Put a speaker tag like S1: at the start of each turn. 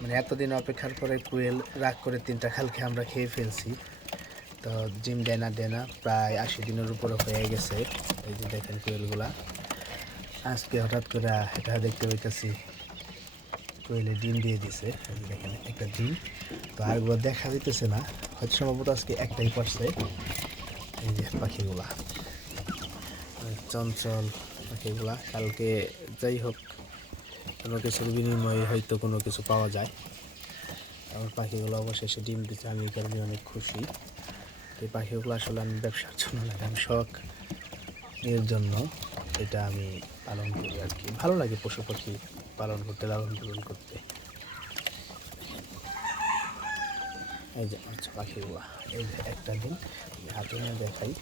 S1: মানে এতদিন অপেক্ষার পরে কুয়েল রাগ করে তিনটা খালকে আমরা খেয়ে ফেলছি। তো জিম ডেনা ডেনা প্রায় আশি দিনের উপরে হয়ে গেছে। এই যে দেখেন কুয়েলগুলা। আজকে হঠাৎ করে এটা দেখতে পাইতেছি, কোয়েলে ডিম দিয়ে দিছে। দেখেন, একটা ডিম। তো আরগুলো দেখা দিতেছে না। হয়তো সম্ভবত আজকে একটাই পারছে। এই যে পাখিগুলা। চঞ্চল পাখিগুলা। কালকে যাই হোক কোনো কিছুর বিনিময়ে হয়তো কোনো কিছু পাওয়া যায়। আমার পাখিগুলো অবশেষে ডিম দিচ্ছে আমি এই কারণে অনেক খুশি। এই পাখিগুলো আসলে আমি ব্যবসার জন্য আমি শখ এর জন্য এটা আমি পালন করি আর কি। ভালো লাগে পশু পাখি পালন করতে, লালন পালন করতে। এই যে পাখিগুলা, এই যে একটা দিন হাতে নিয়ে দেখাই।